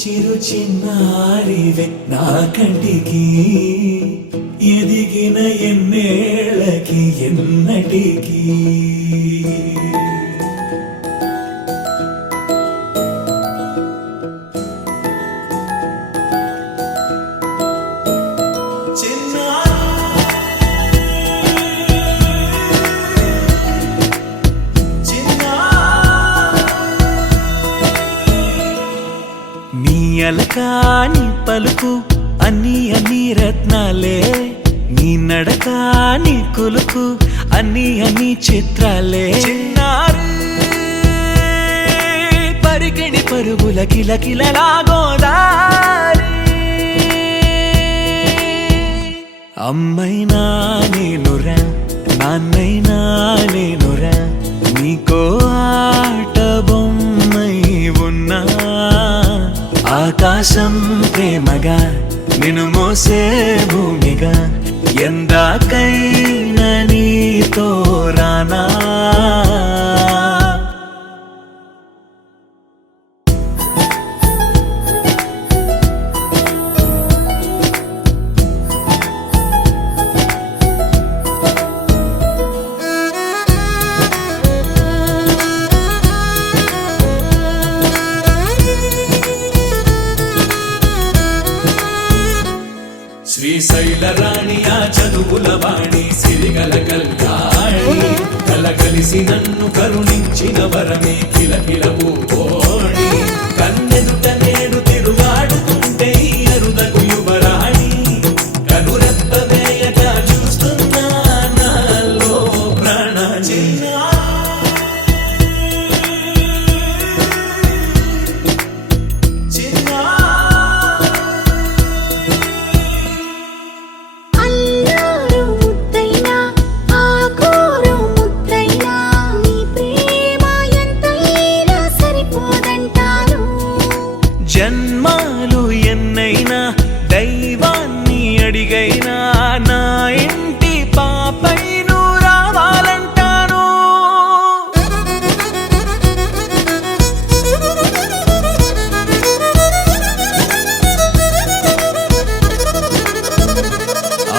చిరు చిన్నారివే నా కంటికి ఎదిగిన ఎన్నేళ్ళకి ఎన్నటికి అలకాని పలుకు అన్ని అన్ని రత్నాలే నీ నడక నీ కులుకు అన్ని అన్ని చిత్రాలే చిన్నారు పరికిణి పరుగుల కిలకిలలా గోదారి అమ్మైనా నేనురా నాన్నైనా నేనురా నీకో ఆట బొమ్మై ఉన్నా ఆకాశం ప్రేమగా నిన్ను మోసే భూమిగా ఎందాకైనా నీతో రానా శ్రీశైల రాణి ఆ చదువుల వాణి సిరిగల కల్యాణి కలగలిసి నన్ను కరుణించిన వరమే కిలకిల పూకోణి కన్నెదుట నేడు తిరుగాడుతుంటే అరుదకు యువరాణి కనురెప్ప వేయక చూస్తున్నా నాలో ప్రాణ జన్మాలు ఎన్నైనా దైవాన్ని అడిగైనా నా ఇంటి పాపై నువ్వు రావాలంటాను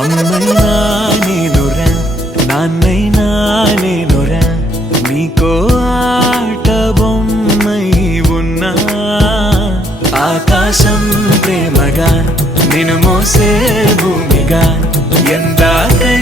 అమ్మైనా నేనురా నాన్నైనా నేనురా నీకో ఆట బొమ్మై ఉన్నా ఆకాశం ప్రేమగా నిన్ను మోసే భూమిగా ఎందాకై